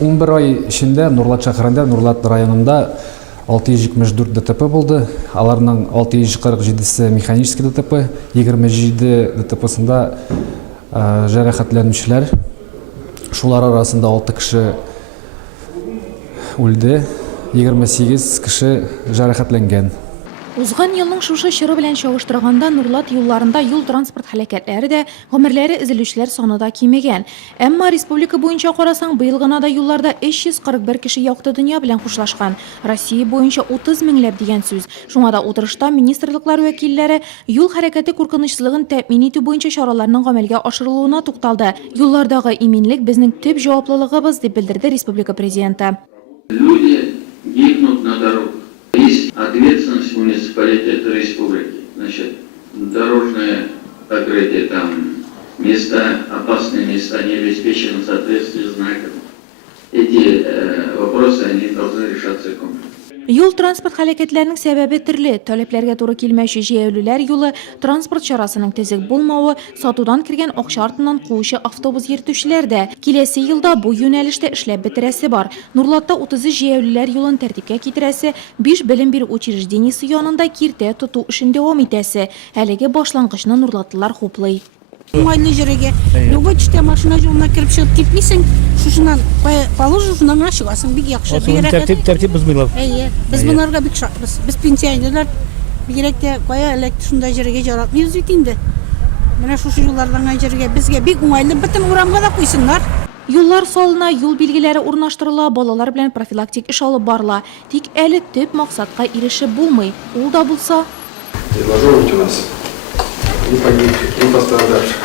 11 ай ішінде Нурлат шақырында, Нурлат районында 624 ДТП болды. Аларның 647-сі механический ДТП, 27 ДТП-сында жарақатленушілер. Шулар арасында 6 кіші өлді, 28 кіші жарақатленген. Узган елның шушы чоры белән чагыштырганда Нурлат юлларында юл транспорт һәлакәтләре дә, гомерләре өзелүчләр саны да кимегән. Әмма республика буенча карасаң, быел гына да юлларда 341 кеше якты дөнья белән хушлашкан. Россия буенча 30 меңләп дигән сүз. Шуңа да утырышта министрлыклар вәкилләре юл хәрәкәте куркынычсызлыгын тәэмин итү буенча чараларның гамәлгә ашырылуына тукталды. Юллардагы иминлек безнең төп җаваплылыгыбыз, дип белдерде республика президенты. Люди гибнут на дорогах. Есть ответственность муниципалитета республики. Значит, дорожное покрытие, там места, опасные места не обеспечены в соответствии с знаками. Эти вопросы, они должны решаться комплексно. Юл транспорт хәрәкәтләренең сәбәбе төрле. Таләпләргә туры килмәүче җәяүлеләр юлы, транспорт чарасының төзек булмавы, сатудан кергән акча артыннан куучы автобус йөртүчеләр дә. Киләсе елда бу юнәлештә эшләп бетерәсе бар. Нурлатта 30 җәяүлеләр юлын тәртипкә китерәсе, 5 белем бирү учреждениесе янында киртә тоту эшен дәвам итәсе. Әлеге башлангычны нурлатлылар хуплый. Уңайлы җиргә, любой төштә машина жолына кирип чыгып китмисең, шушыннан положу, шуннан гына чыгасың, бик яхшы. Тәртип бозмыйлар. Без монарга бик шатбыз. Без пенсионерлар бигрәк тә кая элек шундай җиргә жаратмыйбыз бит инде. Менә шушы юллардан җиргә безгә бик уңайлы, бөтен урамга да куйсыннар. Юллар салына, юл билгеләре урнаштырыла, балалар белән профилактик эш алып барыла. Тик әле төп максатка ирешеп булмый. Ул да булса Должно быть у нас не погибших, не пострадавших.